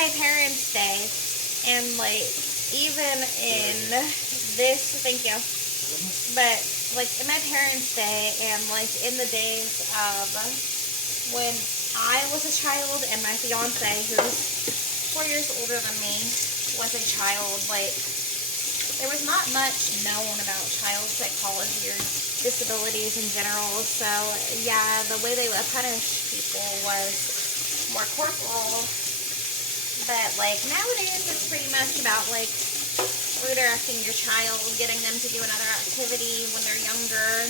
my Parents' Day, and like even in this, thank you, but like in my Parents' Day and like in the days of when I was a child and my fiance, who's 4 years older than me, was a child, like there was not much known about child psychology or disabilities in general. So yeah, the way they would punish people was more corporal. But like nowadays it's pretty much about like redirecting your child, getting them to do another activity when they're younger.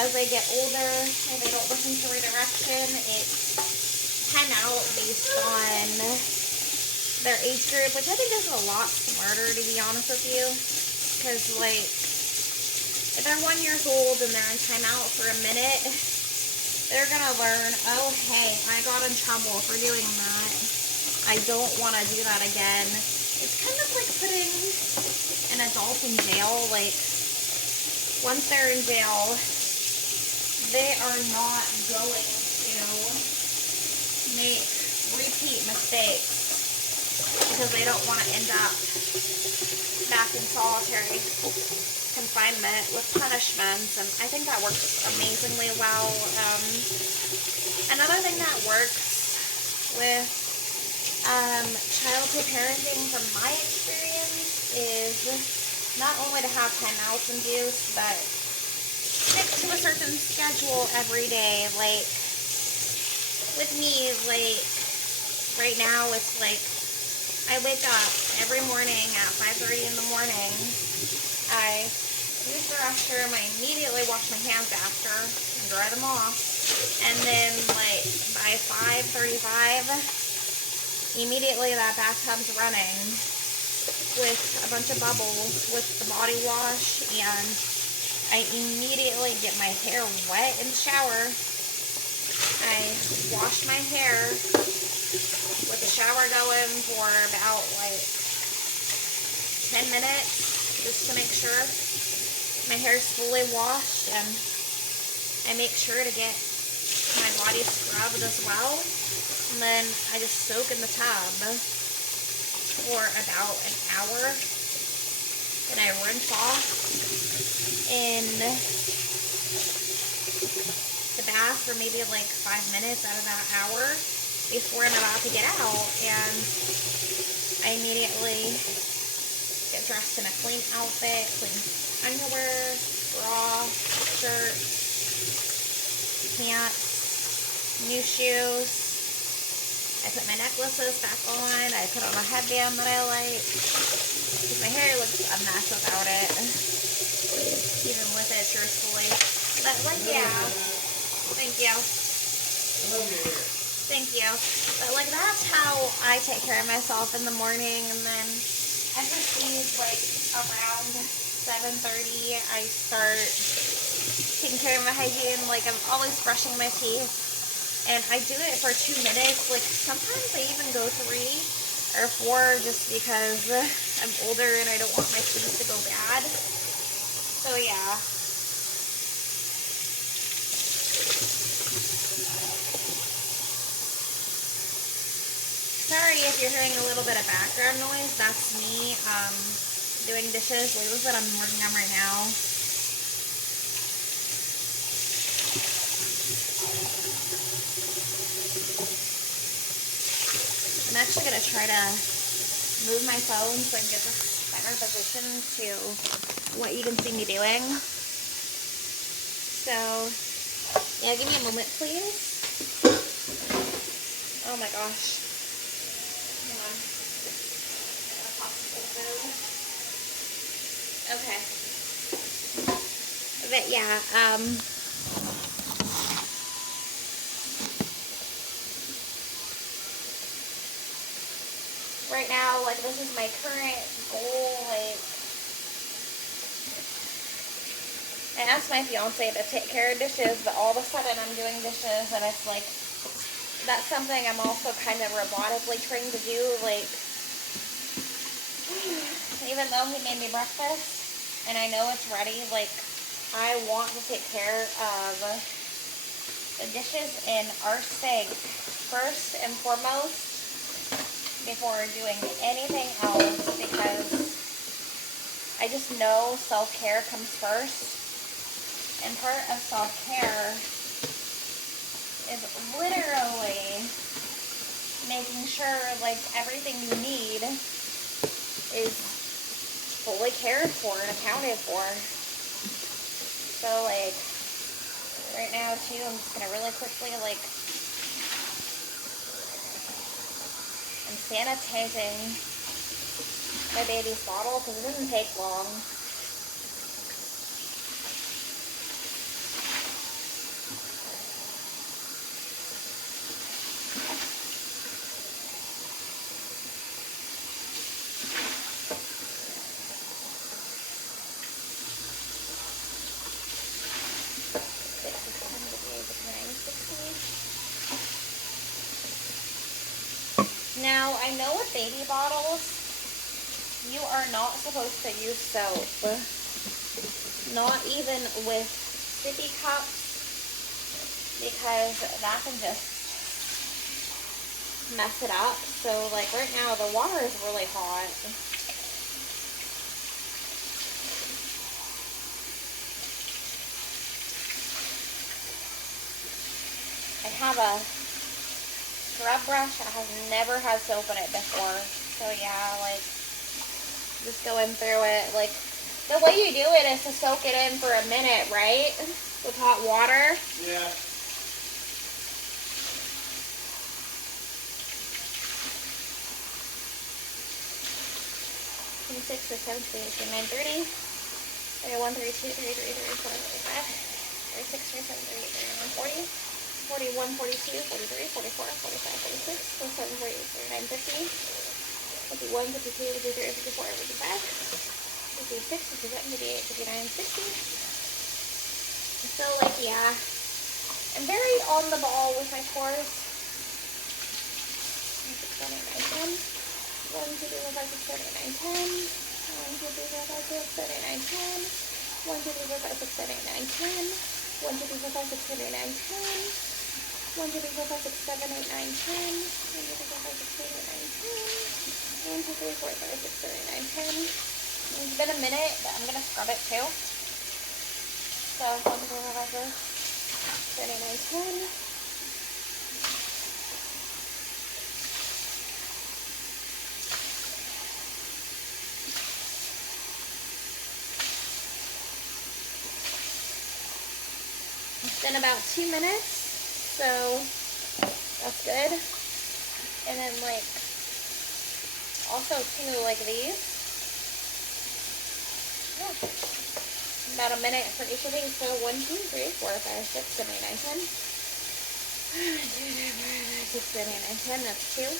As they get older, if they don't listen to redirection, it's time out based on their age group, which I think is a lot smarter, to be honest with you. Because like, if they're 1 year old and they're in timeout for a minute, they're gonna learn, oh hey, I got in trouble for doing that. I don't want to do that again. It's kind of like putting an adult in jail. Like, once they're in jail, they are not going to make repeat mistakes because they don't want to end up back in solitary confinement with punishments, and I think that works amazingly well. Another thing that works with childhood parenting from my experience is not only to have timeouts induced, but stick to a certain schedule every day. Like, with me, like, right now it's like, I wake up every morning at 5:30 in the morning. I use the restroom, I immediately wash my hands after and dry them off. And then, like, by 5:35, immediately that bathtub's running with a bunch of bubbles with the body wash, and I immediately get my hair wet in the shower. I wash my hair with the shower going for about like 10 minutes just to make sure my hair is fully washed, and I make sure to get my body scrubbed as well. And then I just soak in the tub for about an hour. Then I rinse off in the bath for maybe like 5 minutes out of that hour before I'm about to get out. And I immediately get dressed in a clean outfit, clean underwear, bra, shirt, pants, new shoes. I put my necklaces back on. I put on a headband that I like, because my hair looks a mess without it, even with it, truthfully. But like, yeah, thank you. Thank you. But like, that's how I take care of myself in the morning. And then I proceed like around 7:30. I start taking care of my hygiene. Like, I'm always brushing my teeth. And I do it for 2 minutes. Like, sometimes I even go 3 or 4 just because I'm older and I don't want my teeth to go bad. So, yeah. Sorry if you're hearing a little bit of background noise. That's me doing dishes. Layla's that I'm working on right now. I'm actually going to try to move my phone so I can get this better position to what you can see me doing. So, yeah, give me a moment, please. Oh my gosh. Hang on. Gotta pop some food. Okay. But yeah, right now, like, this is my current goal. Like, I asked my fiance to take care of dishes, but all of a sudden I'm doing dishes, and it's like, that's something I'm also kind of robotically trained to do. Like, even though he made me breakfast and I know it's ready, like, I want to take care of the dishes in our sink first and foremost. before doing anything else because I just know self-care comes first. And part of self-care is literally making sure like everything you need is fully cared for and accounted for. So like right now too, I'm just gonna really quickly like I'm sanitizing my baby's bottle because it doesn't take long. Now, I know with baby bottles, you are not supposed to use soap. Not even with sippy cups, because that can just mess it up. So, like right now, the water is really hot. I have a scrub brush that has never had soap in it before. So yeah, like just going through it. Like the way you do it is to soak it in for a minute, right? With hot water. Yeah. 26 or 7, 9, 30. 31, 32, 33, 34, 35, 36, 37, 38, 39, 40. 41, 42, 43, 44, 45, 46, 47, 48, 49, 50, 51, 52, 53, 54, 55, 56, 57, 58, 59, 60. So, like, yeah, I'm very on the ball with my chores. 6, 7, 8, 9, 10. 1, 2, 3, 4, 5, 6, 7, 8, 9, 10. 1, 2, 3, 4, 5, 6, 7, 8, 9, 10. 1, 2, 3, 4, 5, 6, 7, 8, 9, 10. 1, 2, 3, 4, 5, 6, 7, 8, 9, 10. 1, 2, 3, 4, 5, 6, 7, 8, 9, 10. 1, 2, 3, 4, 5, 6, 7, 8, 9, 10. 1, 2, 3, 4, 5, 6, 7, 8, 9, 10. It's been a minute, but I'm going to scrub it too. So 1, 2, 3, 4, 5, 6, 7, 8, 9, 10. It's been about 2 minutes, so that's good. And then like, also too, like these. Yeah. About a minute for each of these. So 1, 2, 3, 4, 5, 6, 7, 8, 9, 10. 6, 7, 8, 9, 10, that's 2.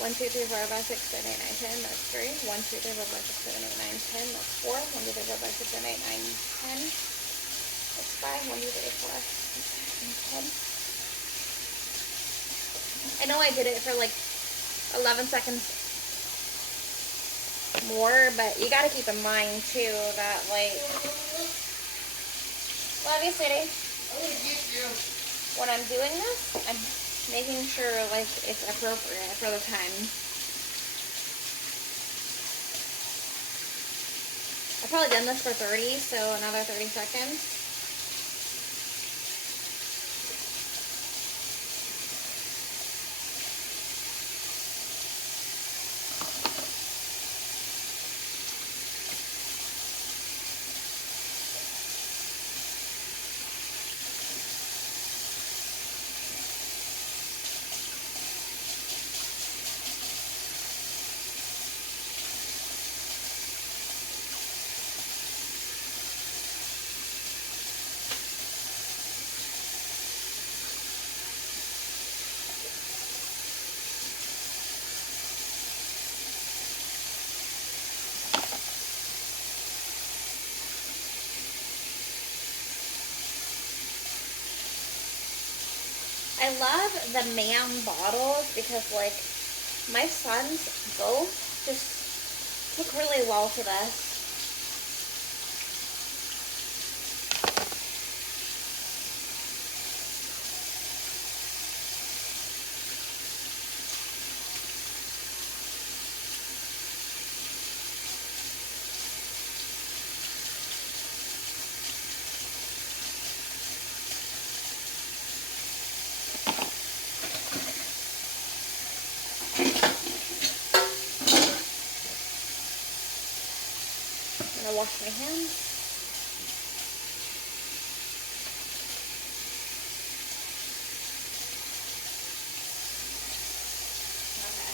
1, 2, 3, 4, 5, 6, 7, 8, 9, 10, that's 3. 1, 2, 3, 4, 5, 6, 7, 8, 9, 10, that's 4. 1, 2, 3, 4, 5, 6, 7, 8, 9, 10. That's 5. 1, 2, 3, 4, 5, 6, 7, 10. I know I did it for like 11 seconds more, but you gotta keep in mind too that like, love you, sweetie. When I'm doing this, I'm making sure like it's appropriate for the time. I've probably done this for 30, so another 30 seconds. I love the MAM bottles because like my sons both just took really well to this. gonna wash my hands. Okay.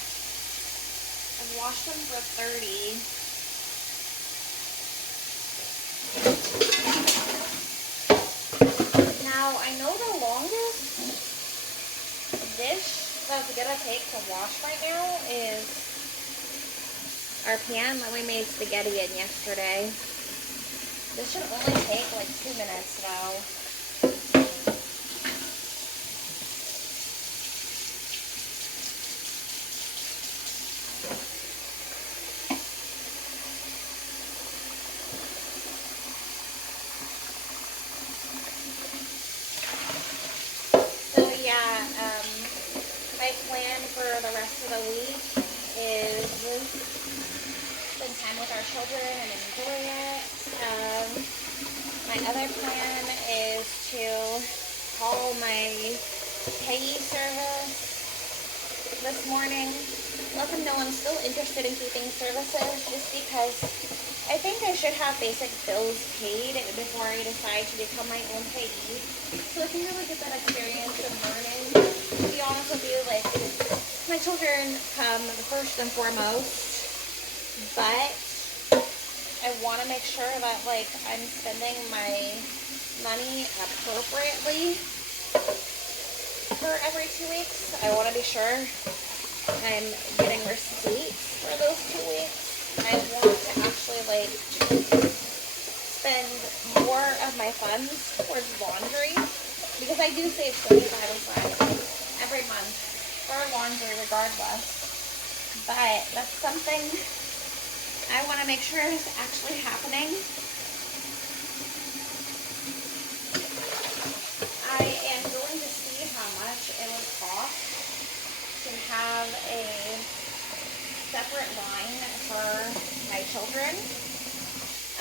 I've washed them for 30. Now, I know the longest dish that's gonna take to wash right now is our pan that we made spaghetti in yesterday. This should only take like 2 minutes though. My plan for the rest of the week is spend time with our children and enjoy it. My other plan is to call my payee service this morning, let them know I'm still interested in keeping services, just because I think I should have basic bills paid before I decide to become my own payee, so I can really get that experience of learning. To be honest with you, like, my children come first and foremost, but I want to make sure that, like, I'm spending my money appropriately for every 2 weeks. I want to be sure I'm getting receipts for those 2 weeks. I want to actually, like, spend more of my funds towards laundry, because I do save $25 aside every month for laundry regardless, but that's something I want to make sure is actually happening. I am going to see how much it would cost to have a separate line for my children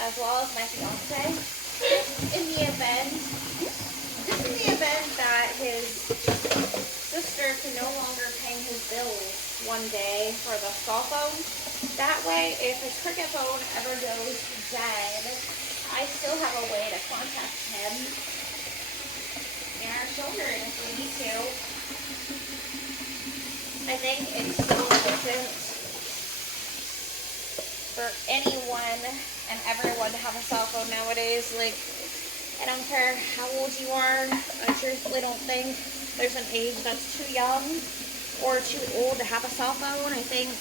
as well as my fiance, in the event that his sister can no longer pay his bills one day for the cell phone. That way, if his cricket phone ever goes dead, I still have a way to contact him and our children if we need to. I think it's so important for anyone and everyone to have a cell phone nowadays. Like, I don't care how old you are, I truthfully don't think there's an age that's too young or too old to have a cell phone. I think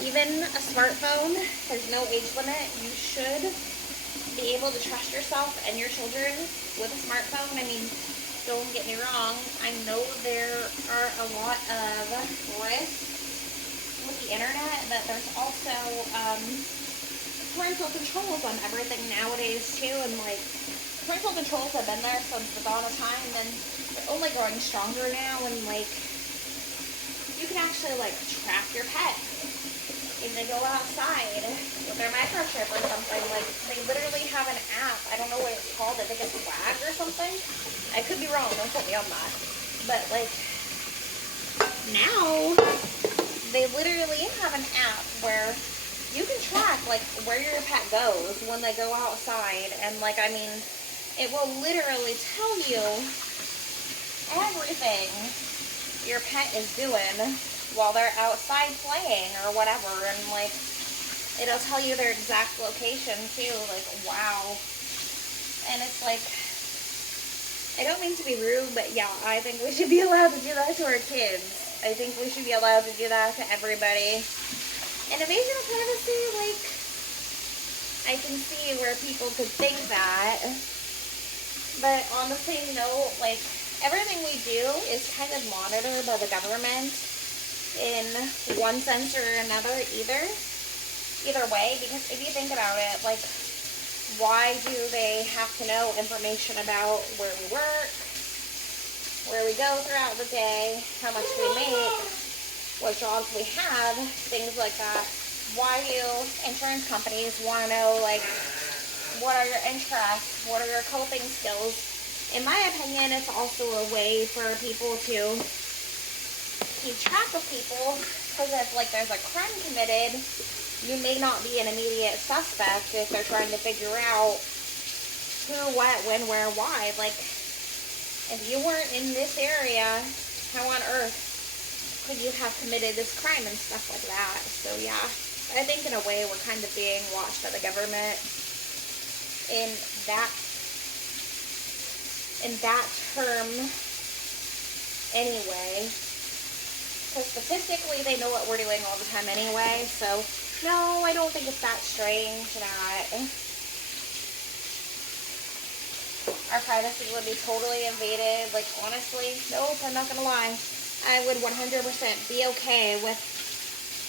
even a smartphone has no age limit. You should be able to trust yourself and your children with a smartphone. I mean, don't get me wrong, I know there are a lot of risks with the internet, but there's also parental controls on everything nowadays too, and like, parental controls have been there since the dawn of time, and they're only growing stronger now, and like, you can actually like track your pet if they go outside with their microchip or something. Like, they literally have an app, I don't know what it's called, I think it's Flag or something. I could be wrong, don't quote me on that. But like, now they literally have an app where you can track like where your pet goes when they go outside, and like, I mean, it will literally tell you everything your pet is doing while they're outside playing or whatever, and like, it'll tell you their exact location too. Like, wow. And it's like, I don't mean to be rude, but yeah, I think we should be allowed to do that to our kids. I think we should be allowed to do that to everybody. And invasion of privacy, like, I can see where people could think that, but on the same note, like, everything we do is kind of monitored by the government in one sense or another, either way, because if you think about it, like, why do they have to know information about where we work, where we go throughout the day, how much we make, what jobs we have, things like that? Why do insurance companies want to know, like, what are your interests, what are your coping skills? In my opinion, it's also a way for people to keep track of people, because if, like, there's a crime committed, you may not be an immediate suspect if they're trying to figure out who, what, when, where, why. Like, if you weren't in this area, how on earth could you have committed this crime and stuff like that? So yeah, I think in a way we're kind of being watched by the government in that term anyway. Because statistically they know what we're doing all the time anyway, so no, I don't think it's that strange that our privacy would be totally invaded. Like, honestly, nope, I'm not gonna lie. I would 100% be okay with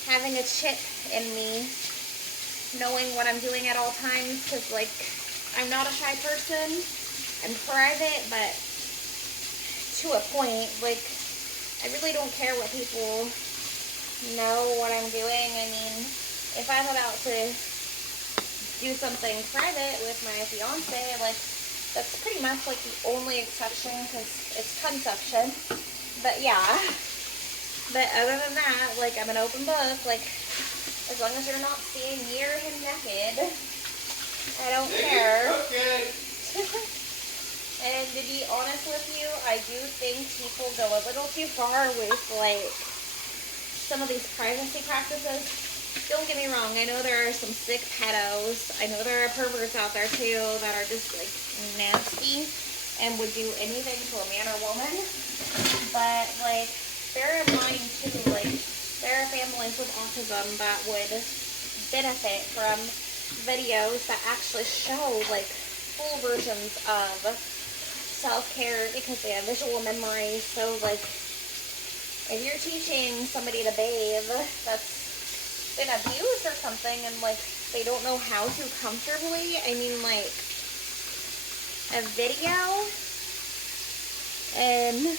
having a chip in me, knowing what I'm doing at all times, because, like, I'm not a shy person. I'm private, but to a point. Like, I really don't care what people know what I'm doing. I mean, if I'm about to do something private with my fiance, like, that's pretty much, like, the only exception, because it's conception. But, yeah. But other than that, like, I'm an open book. Like, as long as you're not seeing me or him naked, I don't care. Okay. And to be honest with you, I do think people go a little too far with, like, some of these privacy practices. Don't get me wrong, I know there are some sick pedos. I know there are perverts out there, too, that are just, like, nasty and would do anything to a man or woman. But, like, bear in mind, too, like, there are families with autism that would benefit from videos that actually show, like, full versions of self-care because they have visual memory. So, like, if you're teaching somebody to bathe that's been abused or something and, like, they don't know how to comfortably, I mean, like, a video and